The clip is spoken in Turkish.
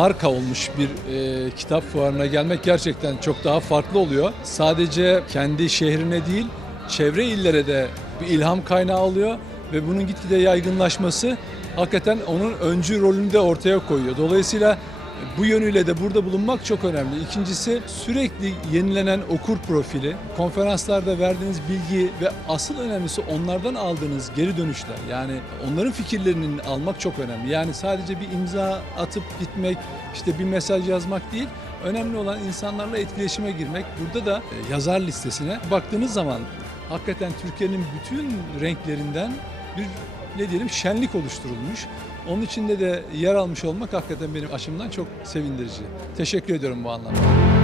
marka olmuş bir e, kitap fuarına gelmek gerçekten çok daha farklı oluyor. Sadece kendi şehrine değil, çevre illere de bir ilham kaynağı oluyor ve bunun gitgide yaygınlaşması hakikaten onun öncü rolünü de ortaya koyuyor. Dolayısıyla bu yönüyle de burada bulunmak çok önemli. İkincisi sürekli yenilenen okur profili, konferanslarda verdiğiniz bilgi ve asıl önemlisi onlardan aldığınız geri dönüşler. Yani onların fikirlerini almak çok önemli. Yani sadece bir imza atıp gitmek, işte bir mesaj yazmak değil. Önemli olan insanlarla etkileşime girmek. Burada da e, yazar listesine baktığınız zaman hakikaten Türkiye'nin bütün renklerinden bir ne diyelim şenlik oluşturulmuş. Onun içinde de yer almış olmak hakikaten benim açımdan çok sevindirici. Teşekkür ediyorum bu anlamda.